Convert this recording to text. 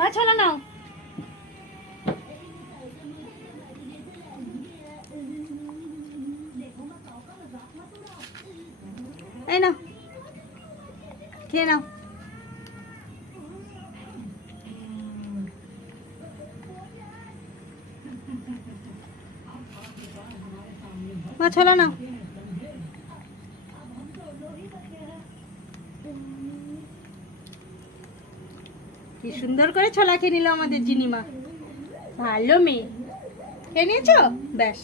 মা ছোলা নাও। এই নাও, খেয়ে নাও। মা ছোলা নাও। কি সুন্দর করে ছোলা খেয়ে নিল আমাদের জিনিমা। ভালো মেয়ে। খেয়ে নিয়েছো? ব্যাস।